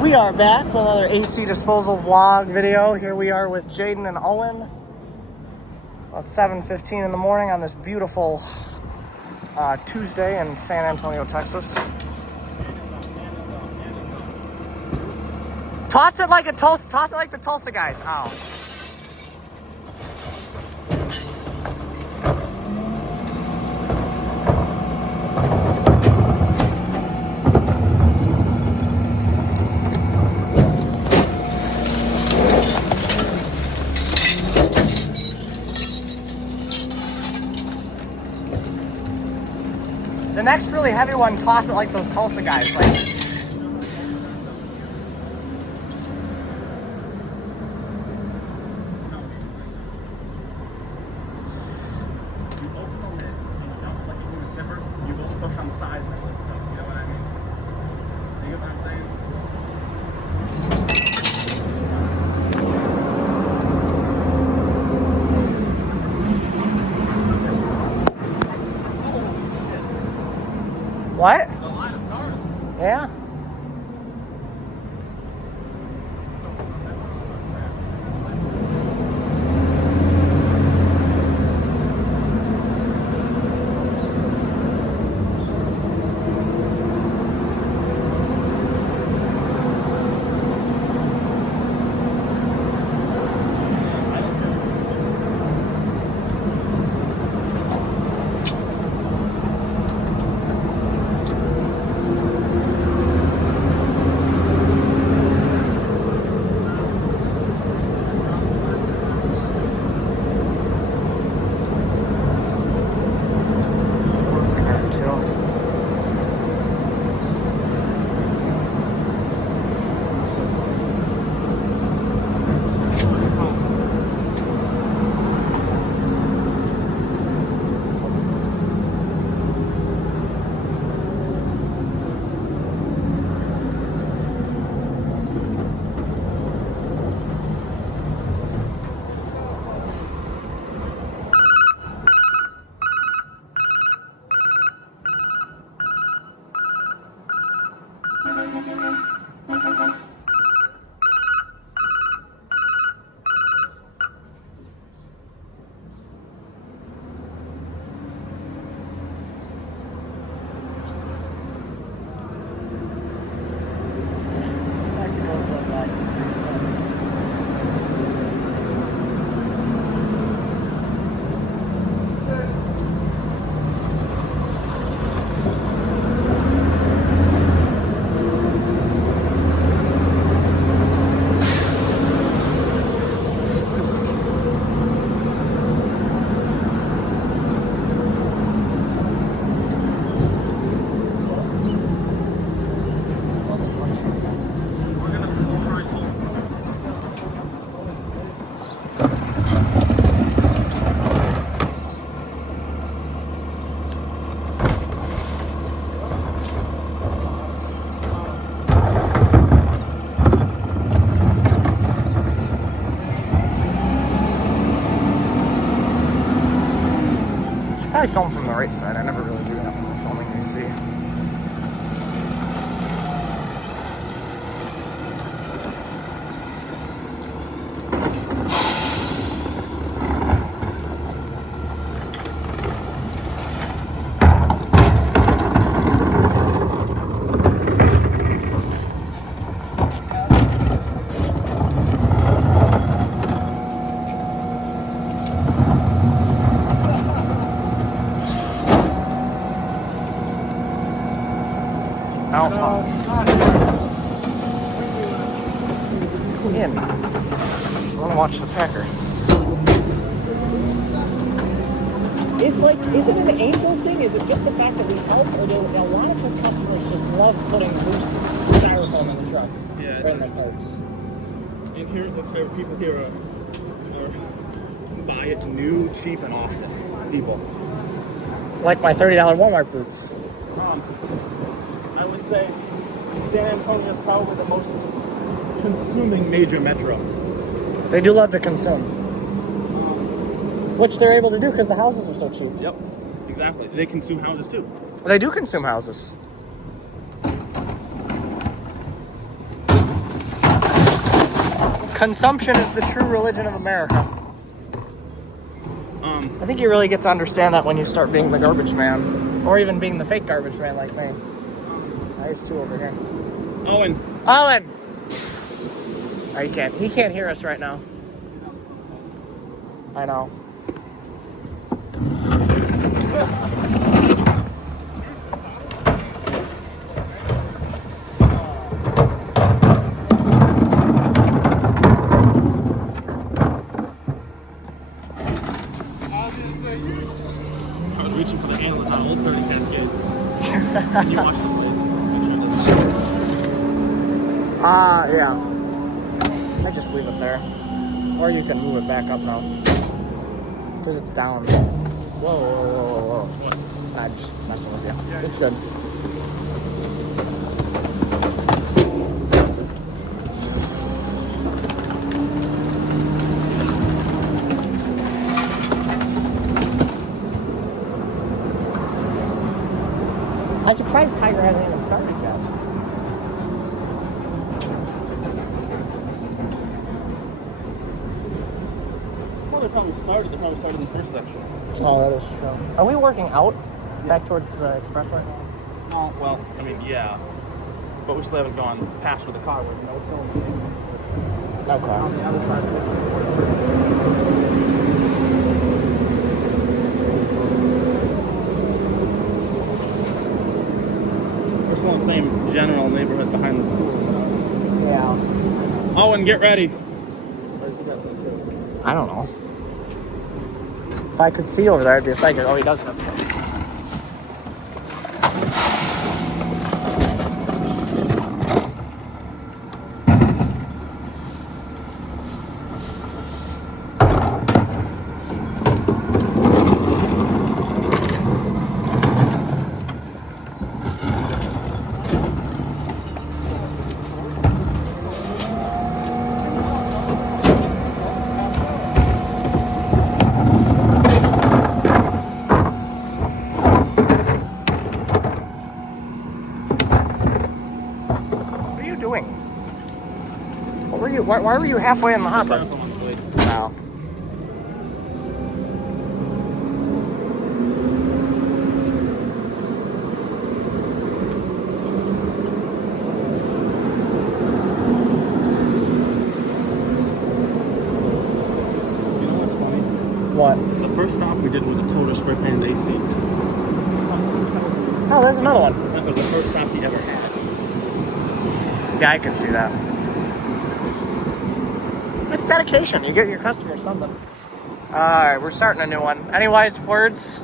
We are back with another AC disposal vlog video. Here we are with Jaden and Owen. About 7:15 in the morning on this beautiful Tuesday in San Antonio, Texas. Toss it like a Tulsa. Toss it like the Tulsa guys. Ow. The next really heavy one, toss it like those Tulsa guys. Like. What? A line of cars. Yeah. I film from the right side. I never really do that when we're filming AC. In. I want to watch the Packer. Is it an angel thing? Is it just the fact that we help, or do a lot of his customers just love putting loose styrofoam in the truck? Yeah, or in the carts. And here, the type of people here are buy it new, cheap, and often. People. Like my $30 Walmart boots. I would say San Antonio is probably the most consuming major metro. They do love to consume. Which they're able to do because the houses are so cheap. Yep, exactly. They consume houses too. They do consume houses. Consumption is the true religion of America. I think you really get to understand that when you start being the garbage man. Or even being the fake garbage man like me. There's two over here. Owen! Oh, he can't hear us right now. I know. I was reaching for the handles on old 30K skates. Can you watch the plate? Yeah. I just leave it there. Or you can move it back up now. Because it's down. Whoa. What? I'm just messing with you. Yeah. It's good. I'm surprised Tiger hasn't even started yet. Well, they probably started. They probably started in the first section. Oh, that is true. Are we working out back towards the expressway? Oh, well, I mean, yeah. But we still haven't gone past where the car was. You know, we're still on the same. Okay. On the other side of it. We're still in the same general neighborhood behind this pool. Yeah. Owen, get ready. I don't know. If I could see over there, it'd be a sight. Oh, he does have some. Why were you halfway in the hopper? Wow. You know what's funny? What? The first stop we did was a total spray painted AC. Oh, there's another one. That was the first stop he ever had. Yeah, I can see that. It's dedication. You get your customers something. Alright, we're starting a new one. Any wise words?